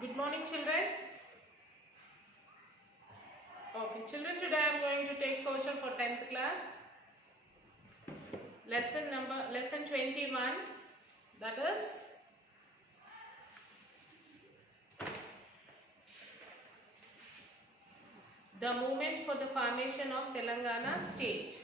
Good morning, children. Okay, children, today I am going to take social for 10th class. Lesson 21. That is the movement for the formation of Telangana state.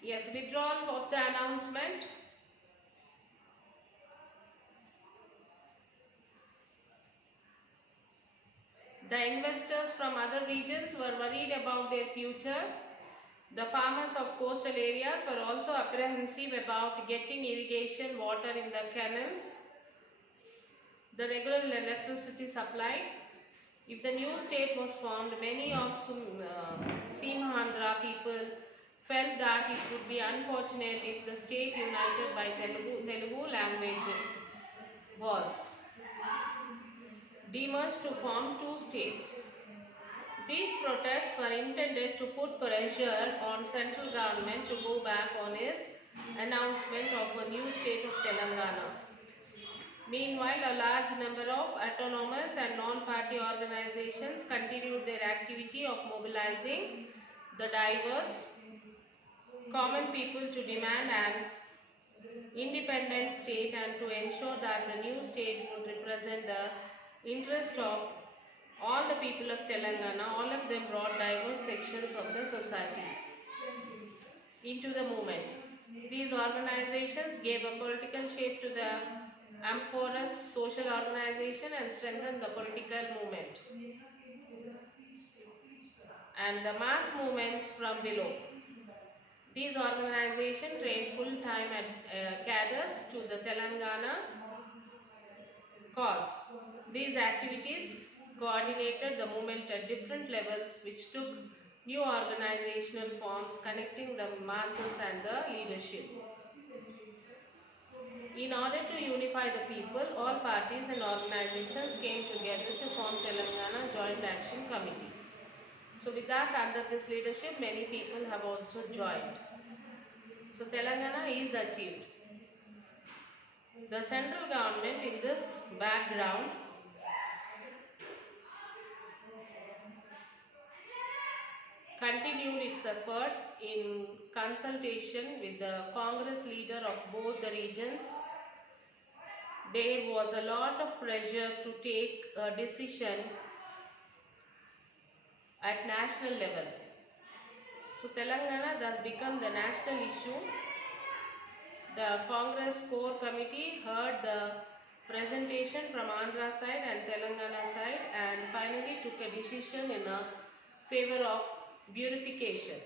Yes, withdrawal of the announcement. The investors from other regions were worried about their future. The farmers of coastal areas were also apprehensive about getting irrigation water in the canals. The regular electricity supply. If the new state was formed, many of Simhandra people felt that it would be unfortunate if the state united by Telugu language was demerged to form two states. These protests were intended to put pressure on central government to go back on its announcement of a new state of Telangana. Meanwhile, a large number of autonomous and non-party organizations continued their activity of mobilizing the diverse common people to demand an independent state and to ensure that the new state would represent the interest of all the people of Telangana. All of them brought diverse sections of the society into the movement. These organizations gave a political shape to the amorphous social organization and strengthened the political movement and the mass movements from below. These organizations trained full-time cadres to the Telangana cause. These activities coordinated the movement at different levels, which took new organizational forms connecting the masses and the leadership. In order to unify the people, all parties and organizations came together to form Telangana Joint Action Committee. So with that, under this leadership, many people have also joined. So Telangana is achieved. The central government in this background continued its effort in consultation with the Congress leader of both the regions. There was a lot of pressure to take a decision at national level. So Telangana thus became the national issue. The Congress core committee heard the presentation from Andhra side and Telangana side and finally took a decision in favor of purification.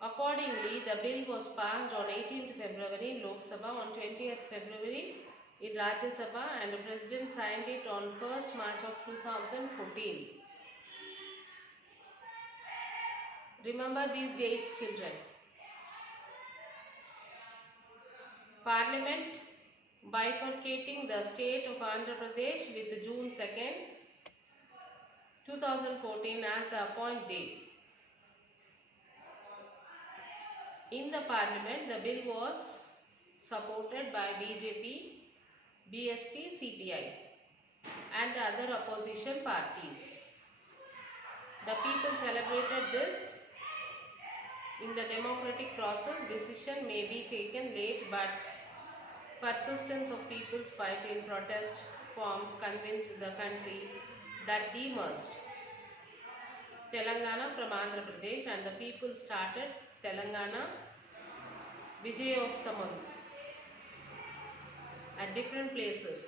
Accordingly, the bill was passed on 18th February in Lok Sabha, on 20th February in Rajya Sabha, and the President signed it on 1st March of 2014. Remember these dates, children. Parliament bifurcating the state of Andhra Pradesh with June 2nd, 2014 as the appoint date. In the Parliament, the bill was supported by BJP, BSP, CPI and the other opposition parties. The people celebrated this. In the democratic process, decision may be taken late, but persistence of people's fight in protest forms convinced the country that demerged Telangana from Andhra Pradesh and the people started Telangana Vijayostamam at different places.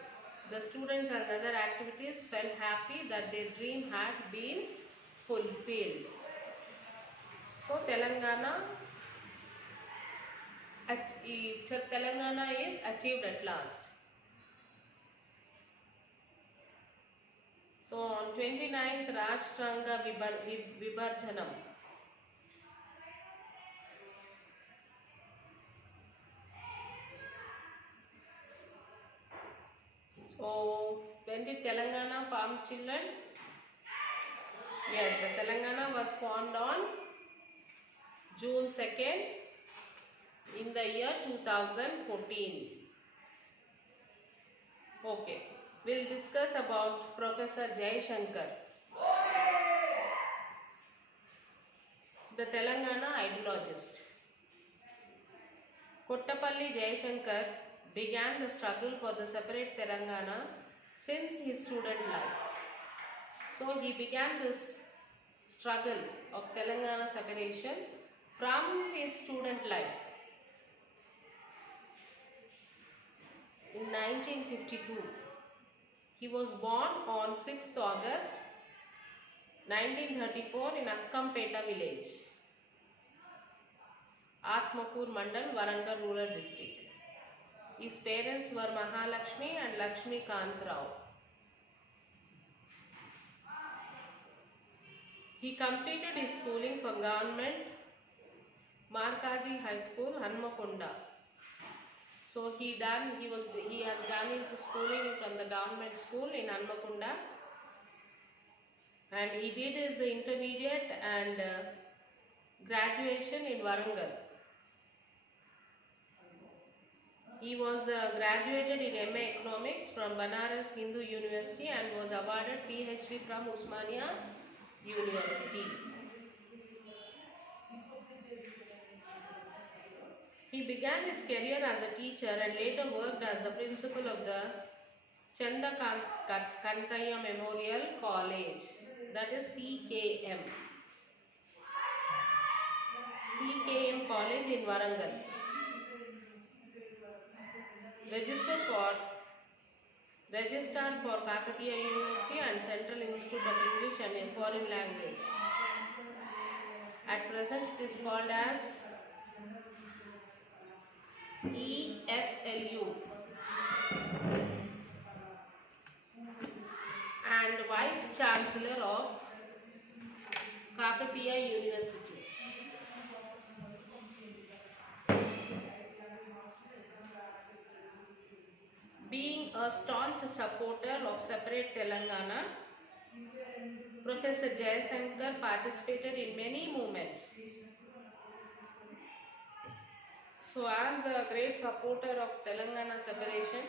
The students and other activities felt happy that their dream had been fulfilled. So Telangana is achieved at last. So on 29th Rashtranga Vibharjanam. So when did Telangana form, children? Yes, the Telangana was formed on June 2nd in the year 2014. Okay, we'll discuss about Professor Jayashankar, the Telangana ideologist. Kottapalli Jayashankar began the struggle for the separate Telangana since his student life. So he began this struggle of Telangana separation from his student life. In 1952, he was born on 6th August 1934 in Akkampeta village, Atmakur Mandal, Warangal rural district. His parents were Mahalakshmi and Lakshmi Kant Rao. He completed his schooling from government Markaji High School, Hanmakonda. So he has done his schooling from the government school in Hanmakonda, and he did his intermediate and graduation in Warangal. He was graduated in MA Economics from Banaras Hindu University and was awarded PhD from Osmania University. He began his career as a teacher and later worked as the principal of the Chandakantaya Memorial College, that is CKM. CKM College in Warangal. Registered for Kakatiya University and Central Institute of English and Foreign Language. At present it is called as EFLU, and Vice Chancellor of Kakatiya University. Being a staunch supporter of separate Telangana, Professor Jayashankar participated in many movements. So as the great supporter of Telangana separation,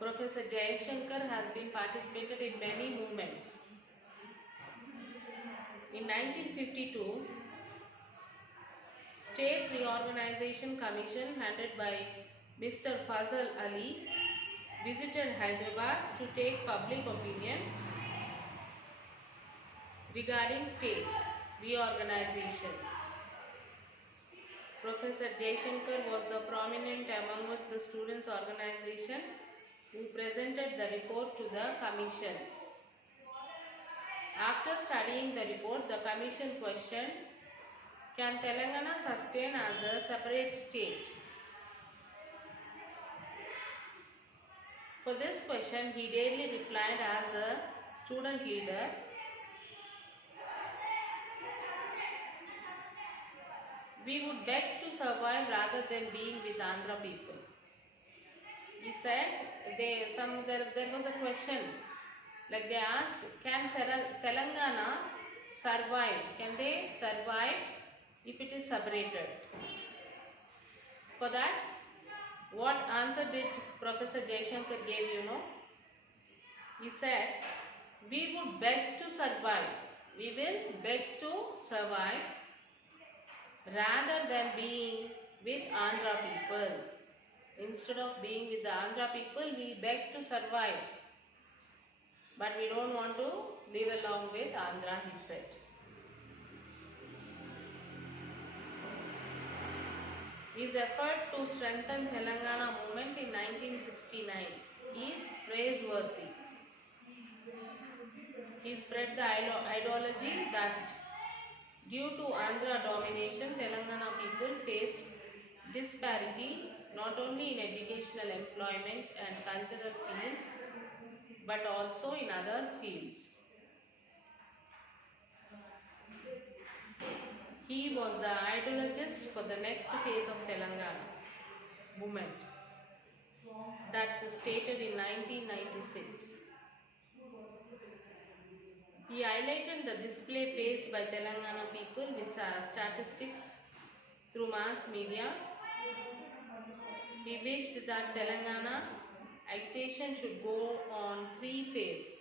Professor Jayashankar has been participated in many movements. In 1952, States Reorganization Commission headed by Mr. Fazal Ali visited Hyderabad to take public opinion regarding states reorganizations. Professor Jayashankar was the prominent among the students' organization who presented the report to the commission. After studying the report, the commission questioned, can Telangana sustain as a separate state? For this question, he daily replied as the student leader, we would beg to survive rather than being with Andhra people. He said, there was a question, like they asked, can Telangana survive? Can they survive if it is separated? For that, what answer did Professor Jayashankar gave, you know? He said, we would beg to survive. We will beg to survive rather than being with Andhra people. Instead of being with the Andhra people, we beg to survive. But we don't want to live along with Andhra, he said. His effort to strengthen Telangana movement in 1969 is praiseworthy. He spread the ideology that due to Andhra domination, Telangana people faced disparity not only in educational, employment and cultural fields, but also in other fields. He was the ideologist for the next phase of Telangana movement that stated in 1996. He highlighted the display faced by Telangana people with statistics through mass media. He wished that Telangana agitation should go on three phases.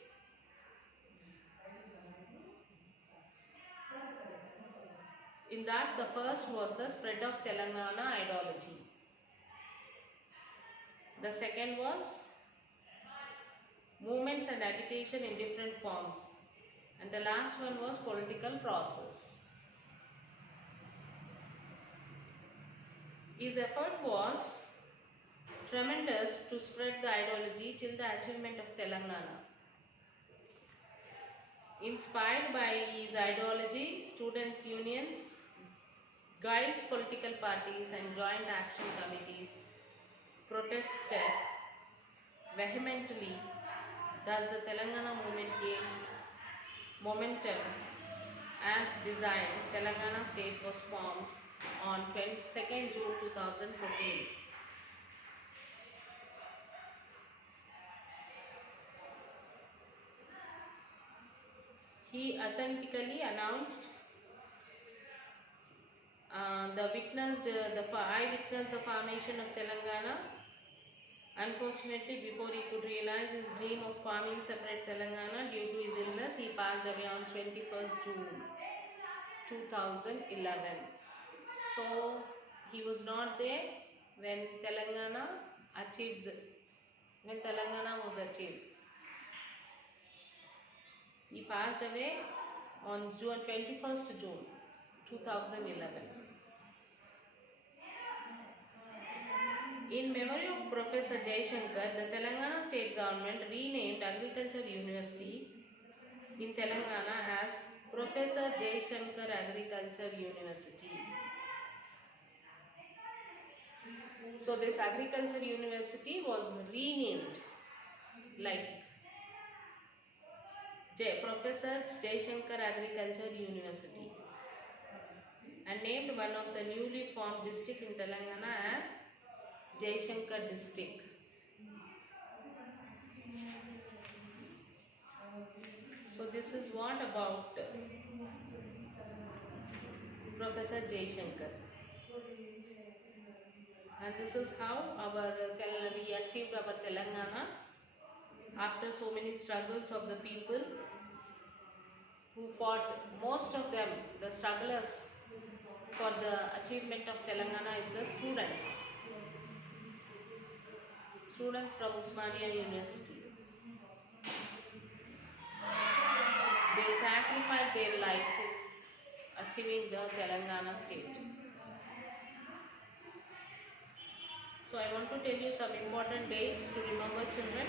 In that, the first was the spread of Telangana ideology. The second was movements and agitation in different forms. And the last one was political process. His effort was tremendous to spread the ideology till the achievement of Telangana. Inspired by his ideology, students' unions, guides political parties and joint action committees protested vehemently. Thus the Telangana movement gained momentum. As designed, Telangana state was formed on 22nd June 2014. He authentically announced I witnessed the formation of Telangana. Unfortunately, before he could realize his dream of forming separate Telangana due to his illness, he passed away on 21st June 2011. So he was not there when Telangana was achieved. He passed away on 21st June 2011. In memory of Professor Jaishankar, the Telangana state government renamed Agriculture University in Telangana as Professor Jaishankar Agriculture University. So this Agriculture University was renamed like Professor Jaishankar Agriculture University and named one of the newly formed district in Telangana as Jaishankar district. So this is what about Professor Jaishankar. And this is how we achieved our Telangana after so many struggles of the people who fought. Most of them, the strugglers for the achievement of Telangana is the students from Osmania University. They sacrificed their lives in achieving the Telangana state. So I want to tell you some important dates to remember, children.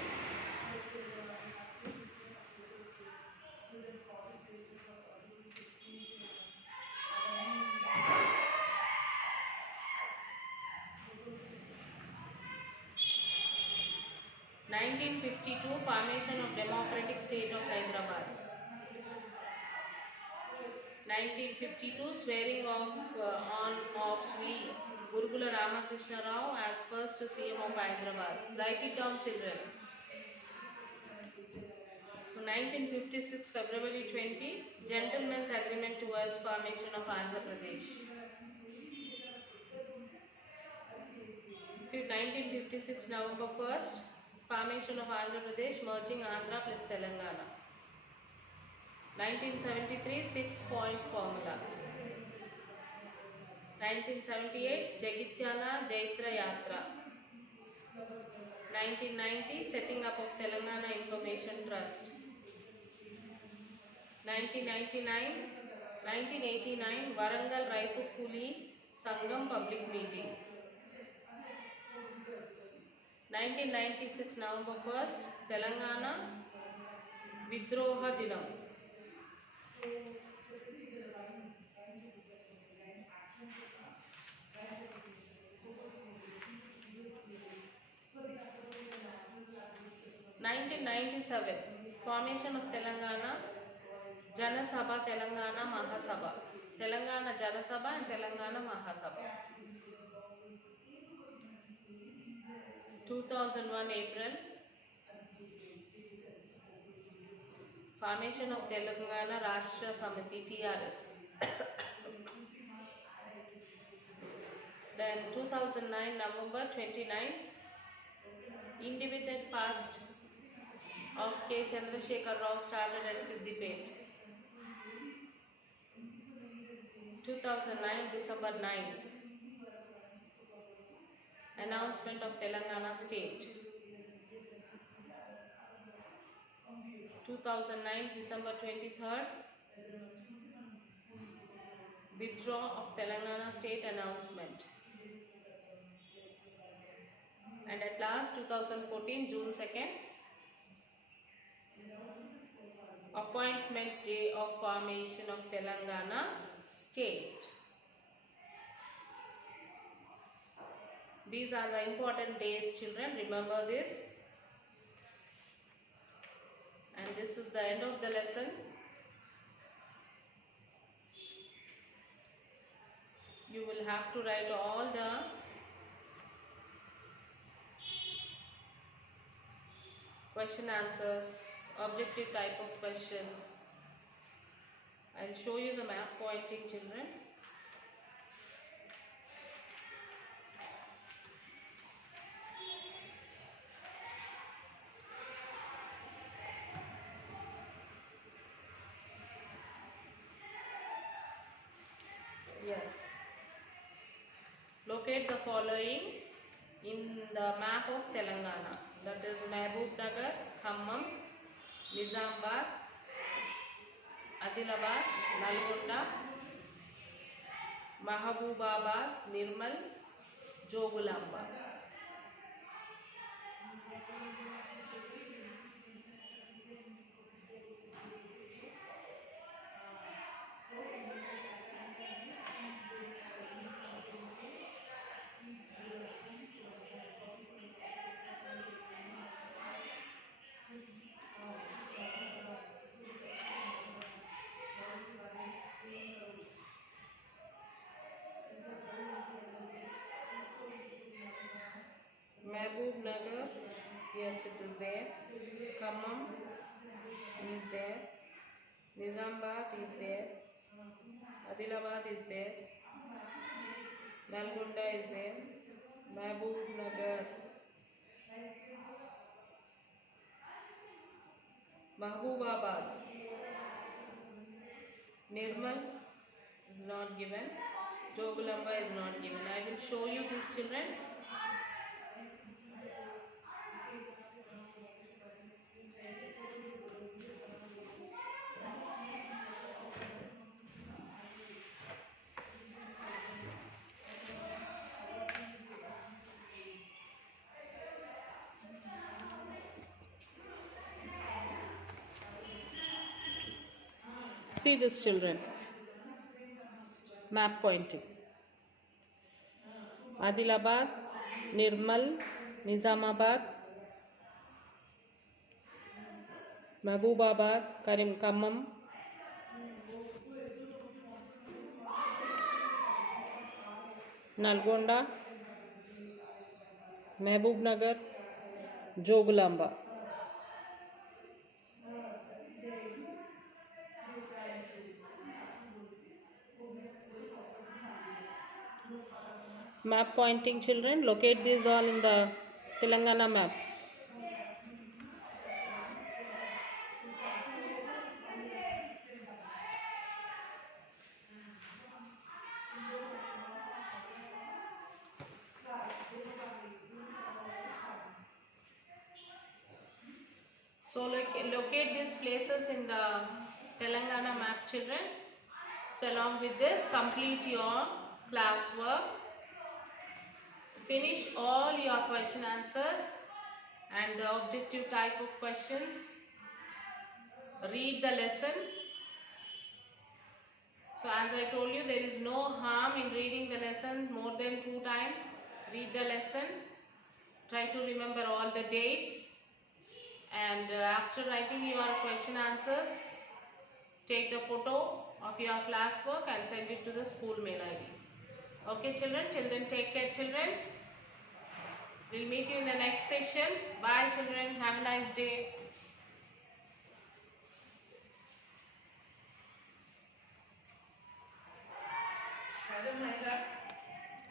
1952 formation of Democratic State of Hyderabad. 1952 swearing of Sri Gurugula Ramakrishna Rao as first CM of Hyderabad. Write it down, children. So 1956 February 20, Gentleman's Agreement towards formation of Andhra Pradesh. 1956 November 1st, formation of Andhra Pradesh, merging Andhra plus Telangana. 1973 6-point formula. 1978 Jagityala Jaitra Yatra. 1990 setting up of Telangana Information Trust. 1989 Warangal Raitu Kuli Sangam public meeting. 1996 November 1st Telangana Vidroha Dinam. 1997 formation of Telangana Jana Sabha Telangana Mahasabha. Telangana Jana Sabha and Telangana Mahasabha. 2001 April Formation of Telangana Rashtra Samiti TRS. Then 2009 November 29th, independent fast of K. Chandrasekhar Rao started at Siddipet. 2009 December 9th, announcement of Telangana state. 2009 December 23rd, withdraw of Telangana state announcement. And at last 2014 June 2nd, appointment day of formation of Telangana state. These are the important days, children. Remember this. And this is the end of the lesson. You will have to write all the question answers, objective type of questions. I'll show you the map pointing, children. Yes. Locate the following in the map of Telangana. That is Mehboob Nagar, Khammam, Nizamabad, Adilabad, Nalgonda, Mahabubabad, Nirmal, Jogulamba. Mehboob Nagar, yes, it is there. Khammam is there. Nizamabad is there. Adilabad is there. Nalgonda is there. Mehboob Nagar. Mahabubabad. Nirmal is not given. Jogulamba is not given. I will show you these, children. See this, children. Map pointing. Adilabad, Nirmal, Nizamabad, Mahbubabad, Khammam, Nalgonda, Mehboob Nagar, Jogulamba. Map pointing, children. Locate these all in the Telangana map. So locate these places in the Telangana map, children. So along with this, complete your classwork. Finish all your question answers and the objective type of questions. Read the lesson. So as I told you, there is no harm in reading the lesson more than 2 times. Read the lesson. Try to remember all the dates. And after writing your question answers, take the photo of your classwork and send it to the school mail ID. Okay, children? Till then, take care, children. We'll meet you in the next session. Bye, children. Have a nice day.